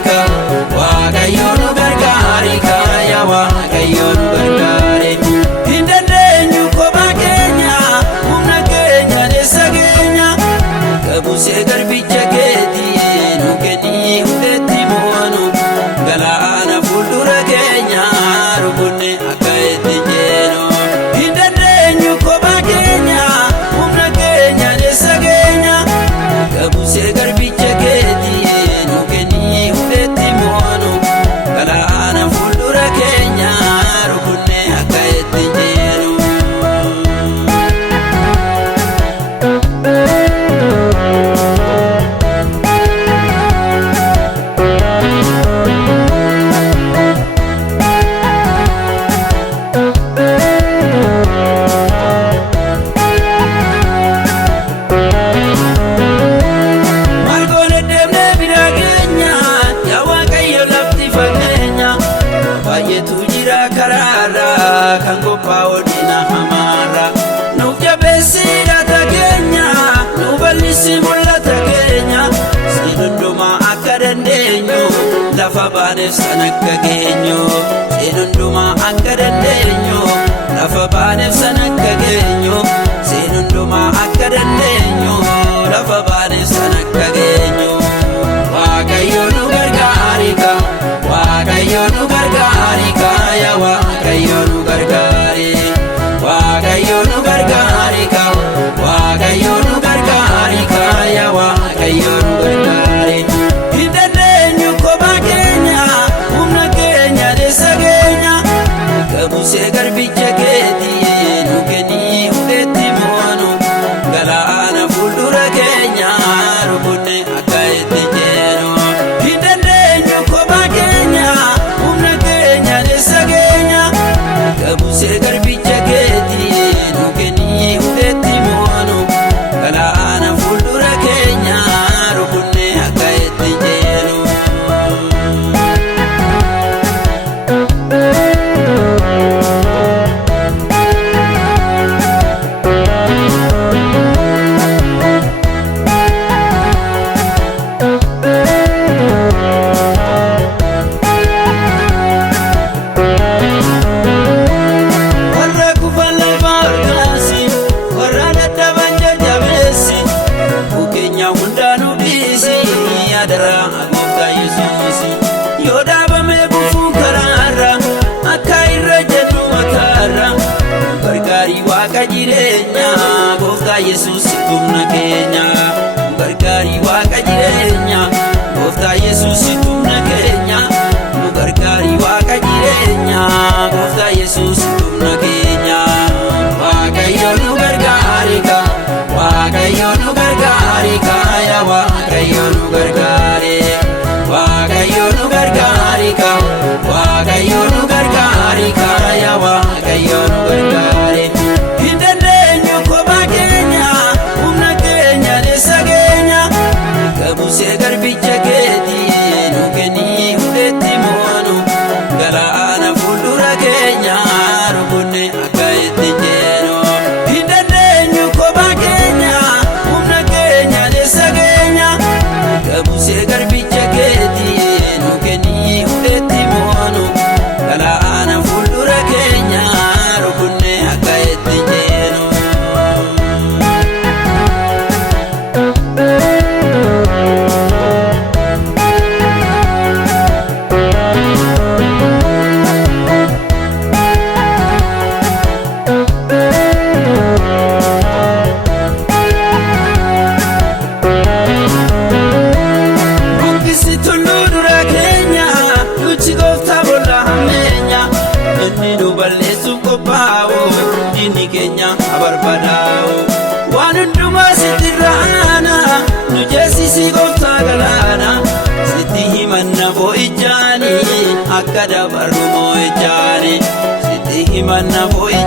gargaarika Waaqayyo nu gargaarika yaa Waaqayyo nu gargaare hin dandeenyu kophaa keenya humna keenya deessa keenya Kabusee garbicha keetii nu kennii hundeetti mo'anu galaana fuuldura keenya rukunne akka itti jeenu hin dandeenyu kophaa keenya humna keenya deessa keenya Kabusee garbicha keetii nu kennii hundeetti mo'anu galaana fuuldura keenya rukunne akka itti jeenu kan qophaa'oodina hamaarra nuuf jabeessii laata keenya nu bal'isi mul'ata keenya si hundumaa akka dandeenyu lafa baaneef san akka geenyu si hundumaa akka dandeenyu lafa baaneef san akka geenyu si hundumaa akka dandeenyu lafa baaneef san akka geenyu Waaqayyo nu gargaarika Waaqayyo nu gargaarika yaa Waaqayyo nu gargaare Waaqayyo nu gargaarika Waaqayyo nu gargaarika yaa Waaqayyo nu gargaare hin dandeenyu kophaa keenya humna keenya deessa keenya Kabusee garbicha keetii nu kennii hundeetti mo'anu galaana fuuldura keenya rukunne akka itti jeenu hin dandeenyu kophaa keenya humna keenya deessa keenya Kabusee garbicha keetii nu kennii hundeetti mo'anu galaana fuuldura keenya rukunne akka itti jeenu Waaqa jireenya Gooftaa Yesuus humna keenya gargaari Waaqa jireenya Gooftaa Yesuus humna keenya gargaari Waaqa jireenya Gooftaa Yesuus humna keenya Waaqayyo nu gargaarika Waaqayyo nu gargaarika yaa Waaqayyo nu gargaare Waaqayyo nu gargaarika Waaqayyo nu gargaarika yaa Waaqayyo nu gargaare hin dandeenyu kophaa keenya humna keenya deessa keenya Kabusee garbicha keetii nu kennii hundeetti mo'anu galaana fuuldura keenya rukunne akka itti jeenu hin dandeenyu kophaa keenya humna keenya deessa keenya Kabusee garbicha keetii nu kennii hundeetti mo'anu galaana fuuldura keenya rukunne akka itti jeenu Buqqisi tulluu dura keenya nuti Gooftaa bolla hammeenya inni nu balleessuuf qophaa'u diinni keenya habarbadaa'u waan hundumaa sitti irraana nu jeessisi Gooftaa galaana sitti himanna boo'ichaani akka dabarru moo'ichaani sitti himanna boo'ichaani